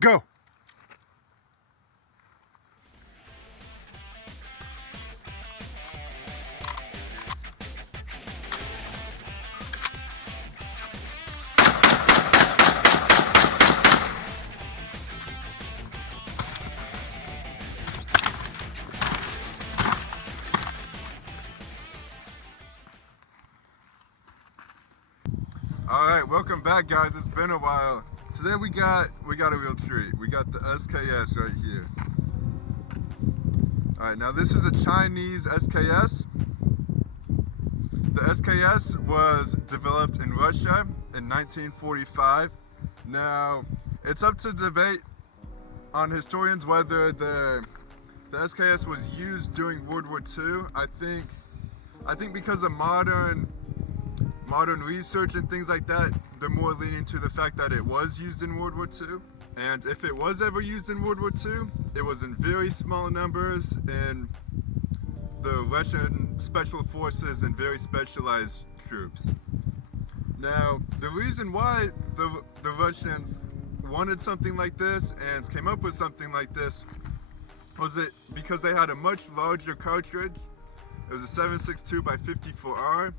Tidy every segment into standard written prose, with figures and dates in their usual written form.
Go! Alright, welcome back guys, it's been a while. Today we got a real treat. We got the SKS right here. Alright, now this is a Chinese SKS. The SKS was developed in Russia in 1945. Now, it's up to debate on historians whether the SKS was used during World War II. I think because of modern research and things like that, they're more leaning to the fact that it was used in World War II. And if it was ever used in World War II, it was in very small numbers in the Russian special forces and very specialized troops. Now, the reason why the Russians wanted something like this and came up with something like this was because they had a much larger cartridge. It was a 7.62 by 54R.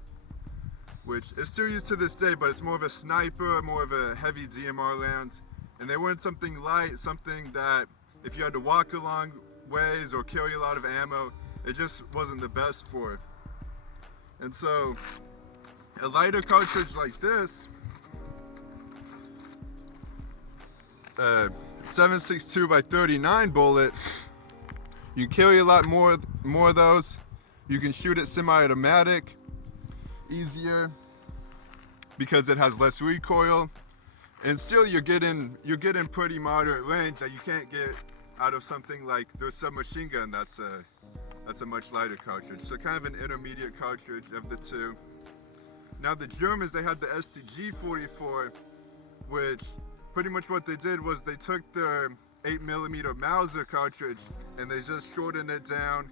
Which is still used to this day, but it's more of a sniper, more of a heavy DMR round. And they wanted something light, something that if you had to walk a long ways or carry a lot of ammo, it just wasn't the best for it. And so, a lighter cartridge like this, 7.62 by 39 bullet, you carry a lot more of those. You can shoot it semi-automatic. Easier because it has less recoil, and still you're getting pretty moderate range that you can't get out of something like the submachine gun. That's a much lighter cartridge, so kind of an intermediate cartridge of the two. Now the Germans, they had the STG-44, which pretty much what they did was they took their 8mm Mauser cartridge and they just shortened it down,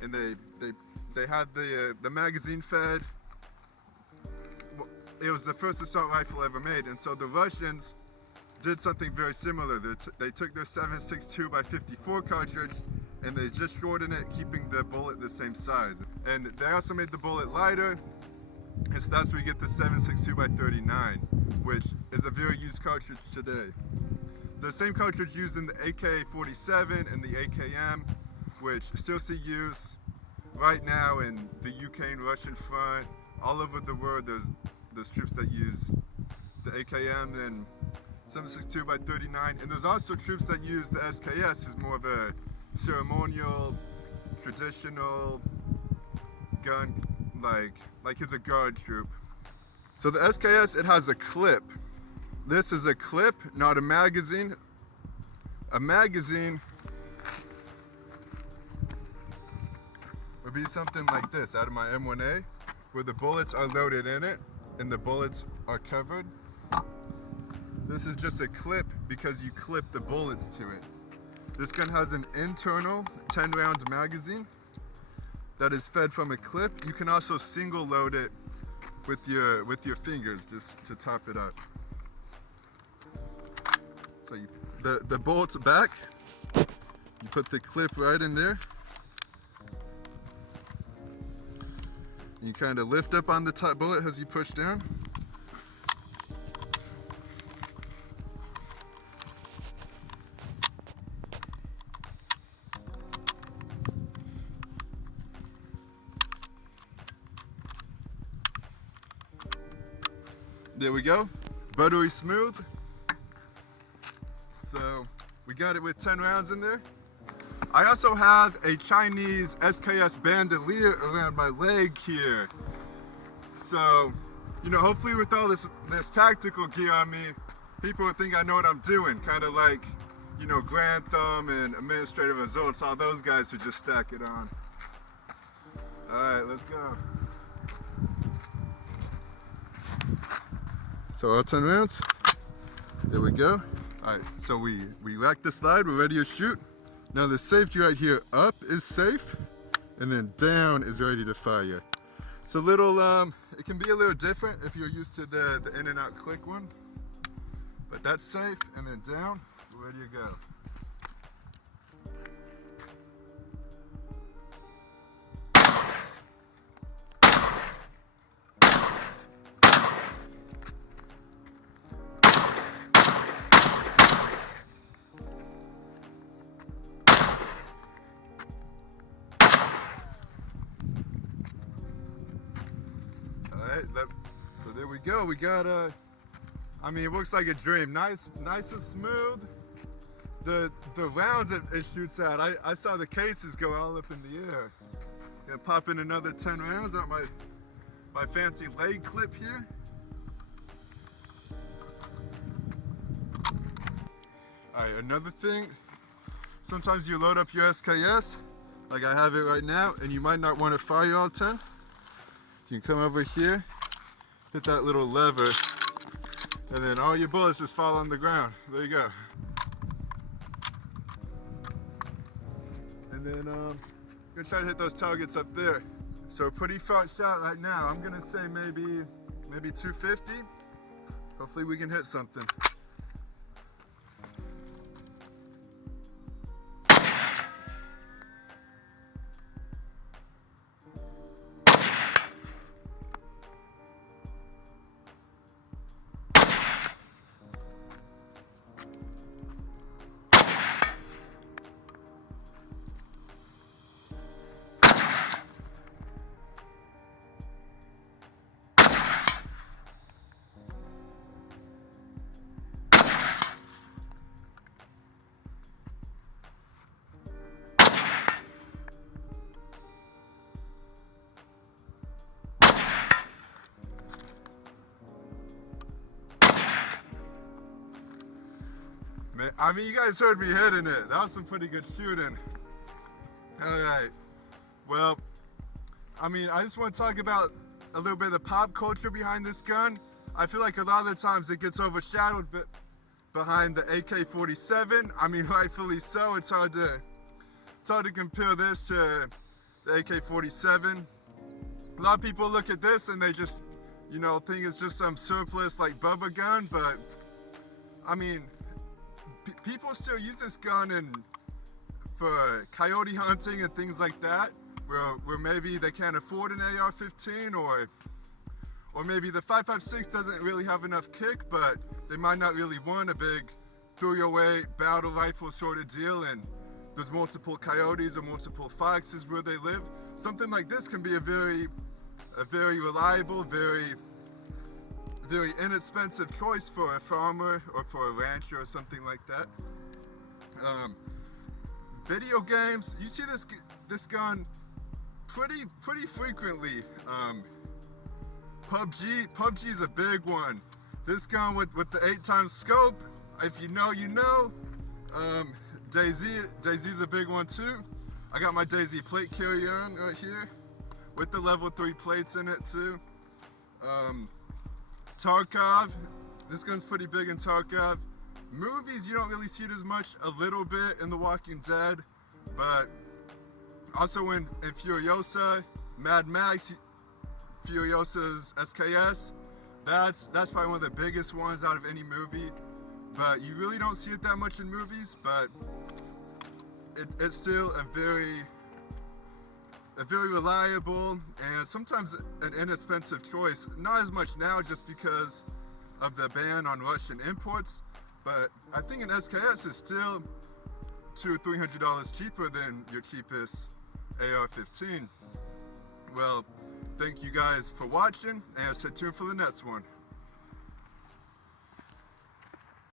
and they had the magazine fed. It was the first assault rifle ever made, and so the Russians did something very similar. They took their 7.62 by 54 cartridge and they just shortened it, keeping the bullet the same size. And they also made the bullet lighter, and so that's where we get the 7.62 by 39, which is a very used cartridge today. The same cartridge used in the AK-47 and the AKM, which still see use right now in the Ukraine-Russian front. All over the world, there's troops that use the AKM and 7.62 by 39, and there's also troops that use the SKS as more of a ceremonial, traditional gun, like it's a guard troop. So the SKS, it has a clip. This is a clip, not a magazine. A magazine would be something like this out of my M1A, where the bullets are loaded in it and the bullets are covered. This is just a clip because you clip the bullets to it. This gun has an internal 10-round magazine that is fed from a clip. You can also single load it with your fingers just to top it up. So the bolt's back, you put the clip right in there. You kind of lift up on the top bullet as you push down. There we go, buttery smooth. So we got it with 10 rounds in there. I also have a Chinese SKS bandolier around my leg here. So, you know, hopefully with all this tactical gear on me, people would think I know what I'm doing. Kind of like, you know, Grantham and Administrative Results, all those guys who just stack it on. All right, let's go. So all 10 rounds, there we go. All right, so we rack the slide, we're ready to shoot. Now the safety right here, up is safe, and then down is ready to fire. It's a little, it can be a little different if you're used to the in and out click one, but that's safe, and then down, where do you go? Alright, so there we go. We got I mean, it looks like a dream. Nice and smooth. The rounds it shoots out, I saw the cases go all up in the air. Gonna pop in another 10 rounds out my fancy leg clip here. Alright, another thing. Sometimes you load up your SKS, like I have it right now, and you might not want to fire all 10. You can come over here, hit that little lever, and then all your bullets just fall on the ground. There you go. And then I'm gonna try to hit those targets up there. So pretty far shot right now. I'm gonna say maybe 250. Hopefully we can hit something. Man, I mean, you guys heard me hitting it. That was some pretty good shooting. Alright, well, I mean, I just want to talk about a little bit of the pop culture behind this gun. I feel like a lot of the times it gets overshadowed behind the AK-47. I mean, rightfully so. It's hard to compare this to the AK-47. A lot of people look at this and they just, you know, think it's just some surplus like Bubba gun, but I mean, people still use this gun for coyote hunting and things like that, where maybe they can't afford an AR-15, or maybe the 5.56 doesn't really have enough kick, but they might not really want a big throw-your-way battle rifle sort of deal, and there's multiple coyotes or multiple foxes where they live. Something like this can be a very reliable, very inexpensive choice for a farmer or for a rancher or something like that. Video games, you see this gun pretty frequently. PUBG is a big one. This gun with the 8x scope, if you know, you know. DayZ's a big one too. I got my DayZ plate carrier on right here with the level 3 plates in it too. Tarkov, this gun's pretty big in Tarkov. Movies, you don't really see it as much, a little bit in The Walking Dead, but also in Furiosa, Mad Max, Furiosa's SKS, that's probably one of the biggest ones out of any movie, but you really don't see it that much in movies, but it's still a very reliable and sometimes an inexpensive choice. Not as much now just because of the ban on Russian imports, but I think an SKS is still $200 or $300 cheaper than your cheapest AR-15. Well, thank you guys for watching, and stay tuned for the next one.